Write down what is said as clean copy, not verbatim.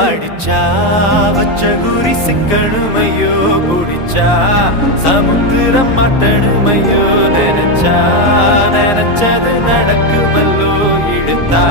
அடிச்சா வச்ச குறி சிக்கணுமையோ குடிச்சா சமுத்திரம் மாட்டணுமையோ நினைச்சா நினைச்சது நடக்குமல்லோ இழுத்தா